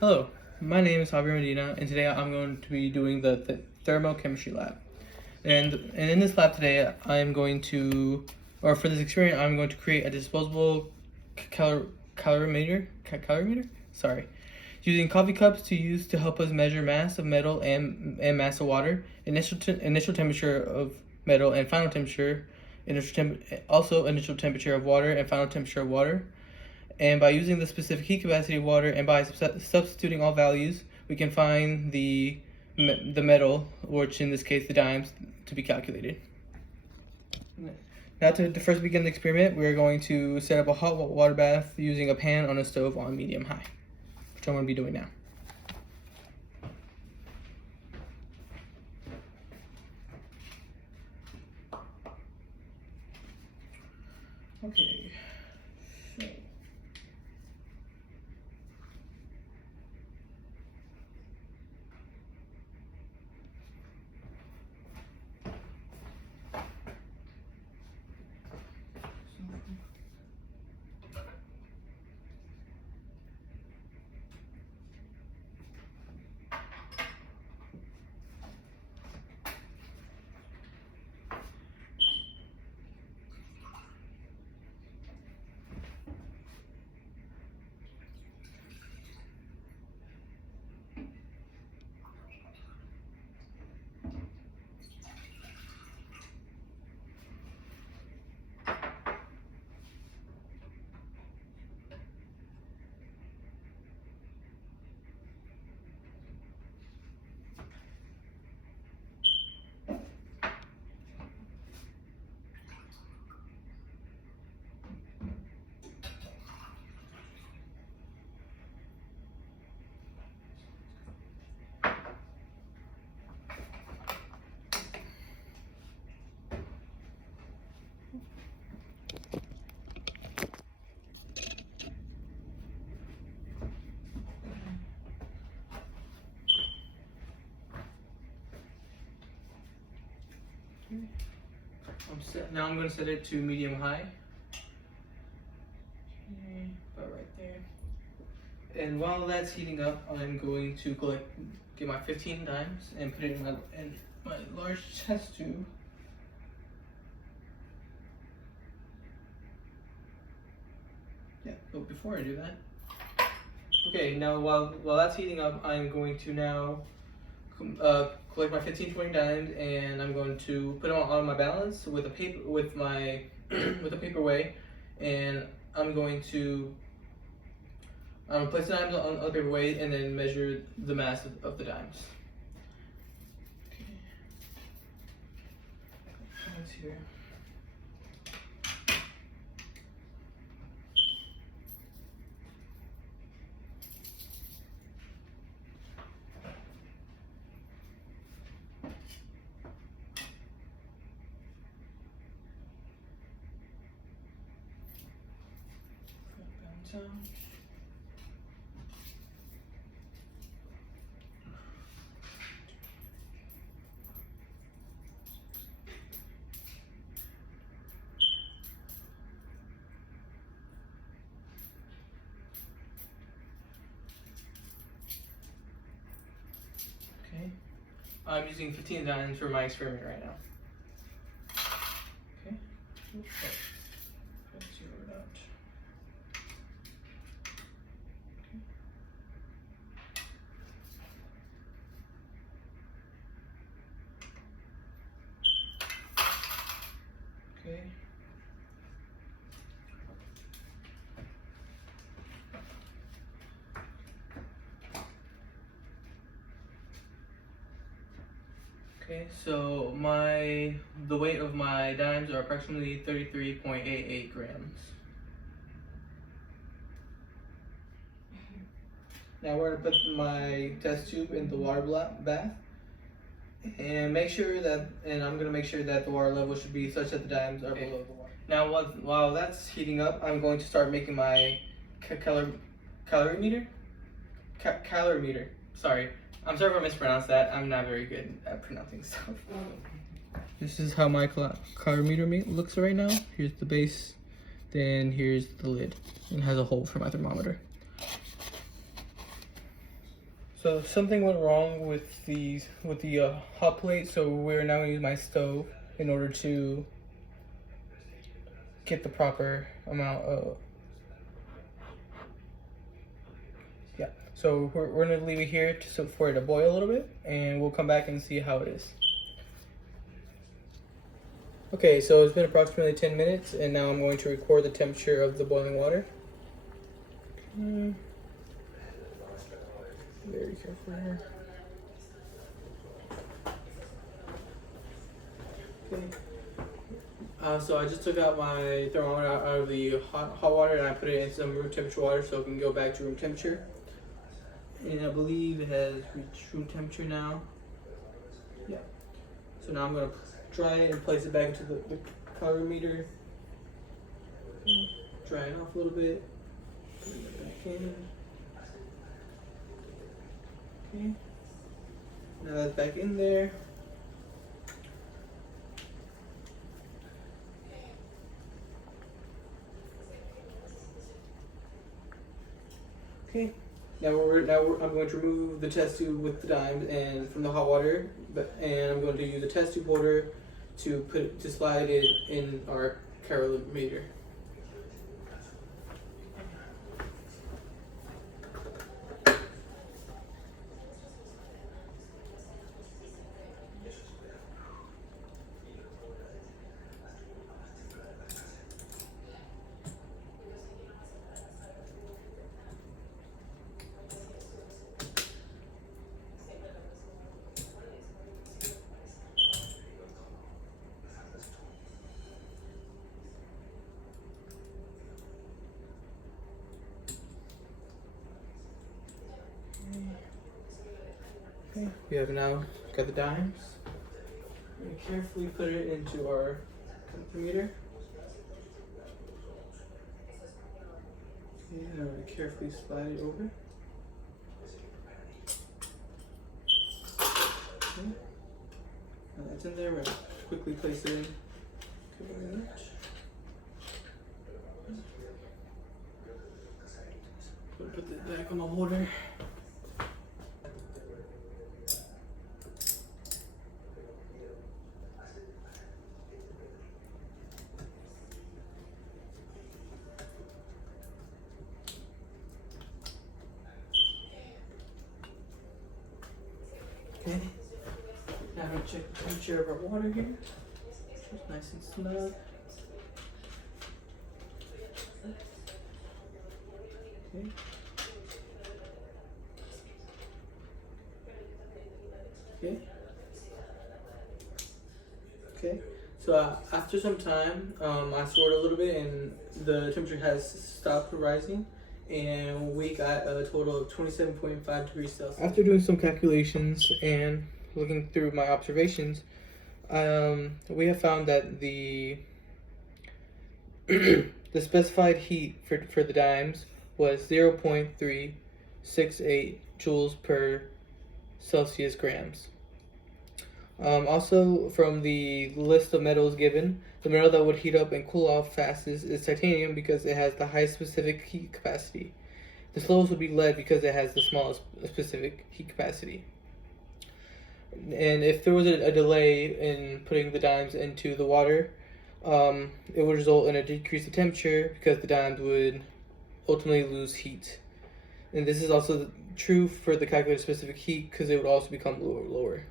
Hello, my name is Javier Medina, and today I'm going to be doing the thermochemistry lab. And in this lab today, I'm going to, or for this experiment, I'm going to create a disposable calorimeter. Sorry, using coffee cups to use to help us measure mass of metal and mass of water, initial temperature of metal and final temperature, also initial temperature of water and final temperature of water. And by using the specific heat capacity of water and by substituting all values, we can find the metal, which in this case the dimes, to be calculated. Now to first begin the experiment, we are going to set up a hot water bath using a pan on a stove on medium-high, which I'm going to be doing now. Okay. Now I'm going to set it to medium-high. About right there. And while that's heating up, I'm going to get my 15 dimes and put it in my large test tube. Yeah, but before I do that, okay, now while that's heating up, I'm going to now collect my 15-20 dimes, and I'm going to put them on my balance with a paperweight, and I'm going to place the dimes on the paperweight and then measure the mass of the dimes. Okay. That's here. Okay, I'm using 15 dimes for my experiment right now. Okay. Let's zero it out. Okay. Okay, so the weight of my dimes are approximately 33.88 grams. Now we're going to put my test tube in the water bath, and I'm going to make sure that the water level should be such that the dimes are below the water. Now while that's heating up, I'm going to start making my calorimeter. Sorry. I'm sorry if I mispronounced that. I'm not very good at pronouncing stuff. This is how my calorimeter looks right now. Here's the base, then here's the lid. It has a hole for my thermometer. So something went wrong with the hot plate, so we're now gonna use my stove in order to get the proper amount of. Yeah. So we're gonna leave it here for it to boil a little bit, and we'll come back and see how it is. Okay, so it's been approximately 10 minutes, and now I'm going to record the temperature of the boiling water. Very careful here. Okay. So I just took out my thermometer out of the hot water, and I put it in some room temperature water so it can go back to room temperature. And I believe it has reached room temperature now. Yeah. So now I'm going to dry it and place it back into the calorimeter. Dry it off a little bit. Put it back in. Okay. Now that's back in there. Okay. Now I'm going to remove the test tube with the dimes and from the hot water, and I'm going to use a test tube holder to slide it in our calorimeter. Okay, we have now got the dimes. We carefully put it into our calorimeter. Okay, now we carefully slide it over. Okay. Now that's in there, we're gonna quickly place it in. Put it back on the holder. Okay, now I'm going to check the temperature of our water here. It's nice and snug. Okay. Okay. Okay. So after some time, I stored a little bit and the temperature has stopped rising. And we got a total of 27.5 degrees Celsius. After doing some calculations and looking through my observations, we have found that the the specified heat for the dimes was 0.368 joules per Celsius grams. Also, from the list of metals given, the metal that would heat up and cool off fastest is titanium because it has the highest specific heat capacity. The slowest would be lead because it has the smallest specific heat capacity. And if there was a delay in putting the dimes into the water, it would result in a decrease in temperature because the dimes would ultimately lose heat. And this is also true for the calculated specific heat because it would also become lower.